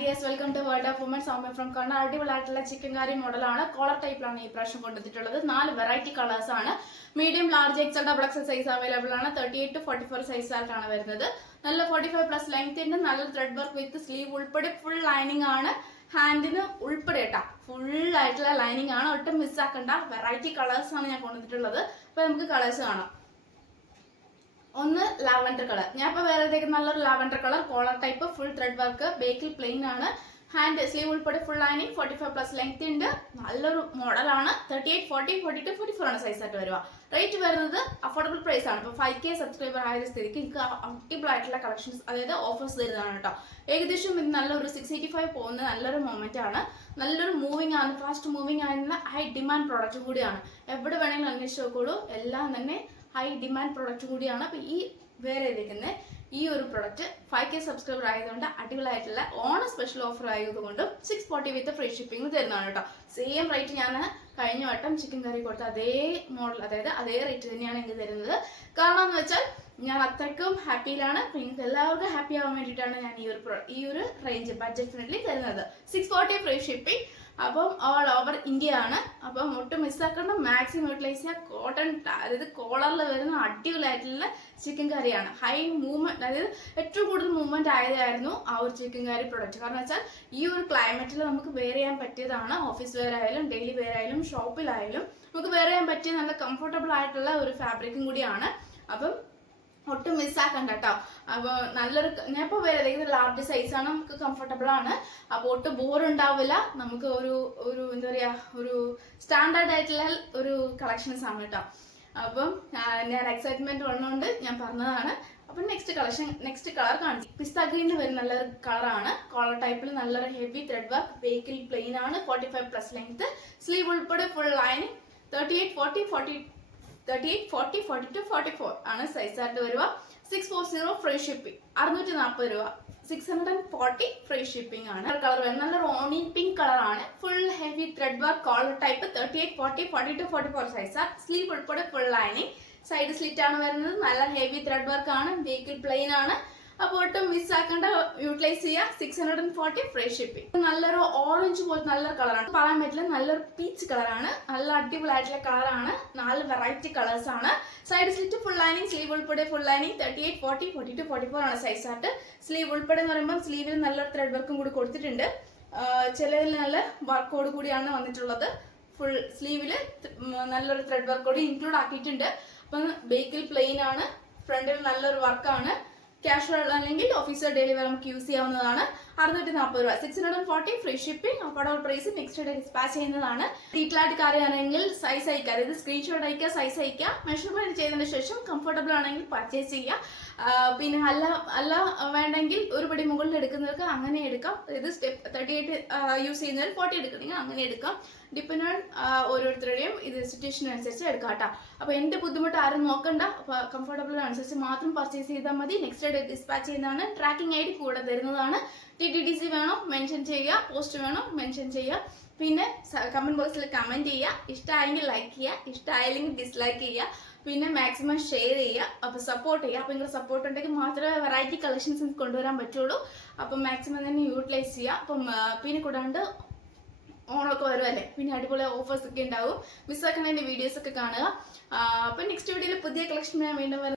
dears, welcome to World of Women. Soumya from Karnataka. അടിപൊളിയായിട്ടുള്ള chicken curry മോഡലാണ്. Collar ടൈപ്പിലാണ് ഈ പ്രാവശ്യം കൊണ്ടുവന്നിട്ടുള്ളത്. 4 വെറൈറ്റി കളേഴ്സ് ആണ്. Medium, large, XL, double XL size available ആണ്. 38 to 44 സൈസ് ആയിട്ടാണ് വരുന്നത്. നല്ല 45+ ലെങ്ത് ഉണ്ട്. നല്ല ത്രെഡ് വർക്ക് വിത്ത് സ്ലീവ് ഉൾപ്പെടെ ഫുൾ ലൈനിങ് ആണ്. ഹാൻഡിന് ഉൾപ്പെടെ കേട്ടോ ഫുൾ ആയിട്ടുള്ള ലൈനിങ് ആണ്. ഒട്ടും മിസ്സാക്കണ്ട. വെറൈറ്റി കളേഴ്സ് ആണ് ഞാൻ കൊണ്ടുവന്നിട്ടുള്ളത്. അപ്പൊ നമുക്ക് കളേഴ്സ് കാണാം. ഒന്ന് ലാവൻഡർ കളർ. ഞാൻ ഇപ്പോൾ വേറെ നല്ലൊരു lavender colour collar type full thread work ബേക്കിൽ പ്ലെയിൻ ആണ്. ഹാൻഡ് സ്ലീവ് ഉൾപ്പെടെ ഫുൾ ലൈനിങ് 45+ ലെങ്ത് ഉണ്ട്. നല്ലൊരു മോഡലാണ്. 38, 40, 42, 44 ആണ് സൈസ് ആയിട്ട് വരിക. റേറ്റ് വരുന്നത് അഫോർഡബിൾ പ്രൈസ് ആണ്. ഇപ്പോൾ 5K സബ്സ്ക്രൈബർ ആയ സ്ഥിതിക്ക് എനിക്ക് അടിപൊളി ആയിട്ടുള്ള കളക്ഷൻസ് അതായത് ഓഫേഴ്സ് തരുന്നതാണ് കേട്ടോ. ഏകദേശം ഇത് നല്ലൊരു 685 പോകുന്ന നല്ലൊരു മൊമെന്റ് ആണ്. നല്ലൊരു മൂവിങ് ആണ്. ഫാസ്റ്റ് മൂവിങ് ആയിരുന്ന ഹൈ ഡിമാൻഡ് പ്രോഡക്റ്റ് കൂടിയാണ്. എവിടെ വേണമെങ്കിലും അന്വേഷിച്ച് നോക്കോളൂ. എല്ലാം തന്നെ ഹൈ ഡിമാൻഡ് പ്രോഡക്റ്റ് കൂടിയാണ്. അപ്പോൾ ഈ വേറെ ഇരിക്കുന്ന ഈ ഒരു പ്രൊഡക്റ്റ് 5K സബ്സ്ക്രൈബർ ആയതുകൊണ്ട് അടിപൊളിയായിട്ടുള്ള ഓണം സ്പെഷ്യൽ ഓഫർ ആയതുകൊണ്ടും 640 വിത്ത് ഫ്രീ ഷിപ്പിംഗ് തരുന്നതാണ് കേട്ടോ. സെയിം റേറ്റ് ഞാൻ കഴിഞ്ഞ വട്ടം ചിക്കൻ കറി കൊടുത്ത അതേ മോഡൽ അതായത് അതേ റേറ്റ് തന്നെയാണ് എനിക്ക് തരുന്നത്. കാരണം എന്ന് വെച്ചാൽ ഞാൻ അത്രയ്ക്കും ഹാപ്പിയിലാണ്. നിങ്ങൾക്ക് എല്ലാവർക്കും ഹാപ്പി ആവാൻ വേണ്ടിയിട്ടാണ് ഞാൻ ഈ ഒരു റേഞ്ച് ബഡ്ജറ്റ് ഫ്രണ്ട്ലി തരുന്നത്. 640 ഫ്രീ ഷിപ്പിംഗ്. അപ്പം ഓൾ ഓവർ ഇന്ത്യ ആണ്. അപ്പം ഒട്ടും മിസ്സാക്കേണ്ട. മാക്സിമം യൂട്ടിലൈസ് ചെയ്യുക. കോട്ടൺ അതായത് കോളറിൽ വരുന്ന അടിപൊളിയായിട്ടുള്ള ചിക്കൻ കറിയാണ്. ഹൈ മൂവ്മെന്റ് അതായത് ഏറ്റവും കൂടുതൽ മൂവ്മെന്റ് ആയതായിരുന്നു ആ ഒരു ചിക്കൻ കറി പ്രൊഡക്റ്റ്. കാരണം വെച്ചാൽ ഈ ഒരു ക്ലൈമറ്റിൽ നമുക്ക് വെയർ ചെയ്യാൻ പറ്റിയതാണ്. ഓഫീസ് വെയർ ആയാലും ഡെയിലി വെയർ ആയാലും ഷോപ്പിലായാലും നമുക്ക് വെയർ ചെയ്യാൻ പറ്റിയ നല്ല കംഫർട്ടബിൾ ആയിട്ടുള്ള ഒരു ഫാബ്രിക്കും കൂടിയാണ്. അപ്പം ഒട്ടും മിസ്സാക്കണ്ട കേട്ടോ. അപ്പോൾ നല്ലൊരു ഞാൻ ഇപ്പോൾ വേറെ ലാർജ് സൈസാണ്. നമുക്ക് കംഫർട്ടബിൾ ആണ്. അപ്പോൾ ഒട്ടും ബോർ ഉണ്ടാവില്ല. നമുക്ക് ഒരു എന്താ പറയുക ഒരു സ്റ്റാൻഡേർഡ് ആയിട്ടുള്ള ഒരു കളക്ഷൻസ് ആണ് കേട്ടോ. അപ്പം ഞാൻ എക്സൈറ്റ്മെന്റ് വന്നുകൊണ്ട് ഞാൻ പറഞ്ഞതാണ്. അപ്പം നെക്സ്റ്റ് കളർ കാണിച്ചു. പിസ്ത ഗ്രീനിൽ വരുന്ന നല്ലൊരു കളറാണ്. കോളർ ടൈപ്പിൽ നല്ലൊരു ഹെവി ത്രെഡ് വർക്ക് ബേക്കിൽ പ്ലെയിൻ ആണ്. 45+ ലെങ്ത് സ്ലീവ് ഉൾപ്പെടെ ഫുൾ ലൈനിങ് 38, 40, 42, 44 ആണ് സൈസ് ആയിട്ട് വരിക. 640 ഫ്രീ ഷിപ്പിംഗ്. 640 രൂപ. 640 ഫ്രീ ഷിപ്പിംഗ് ആണ്. കളർ വരുന്നത് നല്ലൊരു ഓണിയൻ പിങ്ക് കളർ ആണ്. Full heavy thread work collar type 38, 40, 42, 44 size. Sleeve ഉൾപ്പെടെ ഫുൾ ലൈനിങ്. സൈഡ് സ്ലിറ്റ് ആണ് വരുന്നത്. നല്ല ഹെവി ത്രെഡ് വർക്ക് ആണ്. ബേക്കിൽ പ്ലെയിൻ ആണ്. അപ്പോൾ ഒട്ടും മിസ്സാക്കേണ്ട. യൂട്ടിലൈസ് ചെയ്യുക. 640 ഫ്രീ ഷിപ്പിംഗ്. നല്ലൊരു ഓറഞ്ച് പോലത്തെ നല്ലൊരു കളറാണ്. പറയാൻ പറ്റില്ല. നല്ലൊരു പീച്ച് കളറാണ്. നല്ല അടിപൊളിയായിട്ടുള്ള കളറാണ്. 4 വെറൈറ്റി കളേഴ്സ് ആണ്. Side slit full lining sleeve ഉൾപ്പെടെ ഫുൾ ലൈനിങ് 38, 40, 42, 44 ആണ് സൈസ് ആയിട്ട്. സ്ലീവ് ഉൾപ്പെടെ എന്ന് പറയുമ്പോൾ സ്ലീവിൽ നല്ലൊരു ത്രെഡ് വർക്കും കൂടി കൊടുത്തിട്ടുണ്ട്. ചിലതിൽ നല്ല വർക്കോട് കൂടിയാണ് വന്നിട്ടുള്ളത്. ഫുൾ സ്ലീവിൽ നല്ലൊരു ത്രെഡ് വർക്കോട് ഇൻക്ലൂഡ് ആക്കിയിട്ടുണ്ട്. അപ്പം ബേക്കിൽ പ്ലെയിൻ ആണ്. ഫ്രണ്ടിൽ നല്ലൊരു വർക്കാണ്. കാഷ്വൽ അല്ലെങ്കിൽ ഓഫീസർ ഡെയിലി വരെ നമുക്ക് യൂസ് ചെയ്യാവുന്നതാണ്. 640 രൂപ. 640 free shipping. Affordable price. Next day dispatch ചെയ്യുന്നതാണ്. ഡീറ്റെയിലായിട്ട് അറിയാണെങ്കിൽ സൈസ് അയക്കുക. അതായത് സ്ക്രീൻഷോട്ട് അയക്കുക, സൈസ് അയക്കുക. മെഷർമെന്റ് ചെയ്തതിന് ശേഷം കംഫർട്ടബിൾ ആണെങ്കിൽ പർച്ചേസ് ചെയ്യുക. പിന്നെ അല്ല വേണ്ടെങ്കിൽ ഒരു പടി മുകളിൽ എടുക്കുന്നവർക്ക് അങ്ങനെ എടുക്കാം. ഇത് സ്റ്റെപ്പ് 38 യൂസ് ചെയ്യുന്നവർ 40 എടുക്കണമെങ്കിൽ അങ്ങനെ എടുക്കാം. ഡിപ്പെൻഡ് ഓൺ ഓരോരുത്തരുടെയും ഇത് സിറ്റുവേഷനനുസരിച്ച് എടുക്കാം കേട്ടോ. അപ്പോൾ എൻ്റെ ബുദ്ധിമുട്ട് ആരും നോക്കണ്ട. അപ്പോൾ കംഫർട്ടബിൾ അനുസരിച്ച് മാത്രം പർച്ചേസ് ചെയ്താൽ മതി. നെക്സ്റ്റ് ഡേ ഡിസ്പാച്ച് ചെയ്യുന്നതാണ്. ട്രാക്കിംഗ് ID കൂടെ തരുന്നതാണ്. TTDC വേണോ മെൻഷൻ ചെയ്യുക. പോസ്റ്റ് വേണോ മെൻഷൻ ചെയ്യുക. പിന്നെ കമന്റ് ബോക്സിൽ കമന്റ് ചെയ്യുക. ഇഷ്ടമായെങ്കിൽ ലൈക്ക് ചെയ്യുക. ഇഷ്ടമായില്ലെങ്കിൽ ഡിസ്ലൈക്ക് ചെയ്യുക. പിന്നെ മാക്സിമം ഷെയർ ചെയ്യുക. അപ്പോൾ സപ്പോർട്ട് ചെയ്യുക. അപ്പോൾ നിങ്ങളുടെ സപ്പോർട്ട് ഉണ്ടെങ്കിൽ മാത്രമേ വെറൈറ്റി കളക്ഷൻസ് കൊണ്ടുവരാൻ പറ്റുള്ളൂ. അപ്പം മാക്സിമം തന്നെ യൂട്ടിലൈസ് ചെയ്യുക. അപ്പം പിന്നെ കൂടാണ്ട് ഓണമൊക്കെ വരുമല്ലേ. പിന്നെ അടിപൊളി ഓഫേഴ്സ് ഒക്കെ ഉണ്ടാവും. മിസ്സാക്കുന്നതിൻ്റെ വീഡിയോസ് ഒക്കെ കാണുക. അപ്പം നെക്സ്റ്റ് വീഡിയോയിൽ പുതിയ കളക്ഷൻ ഞാൻ വീണ്ടും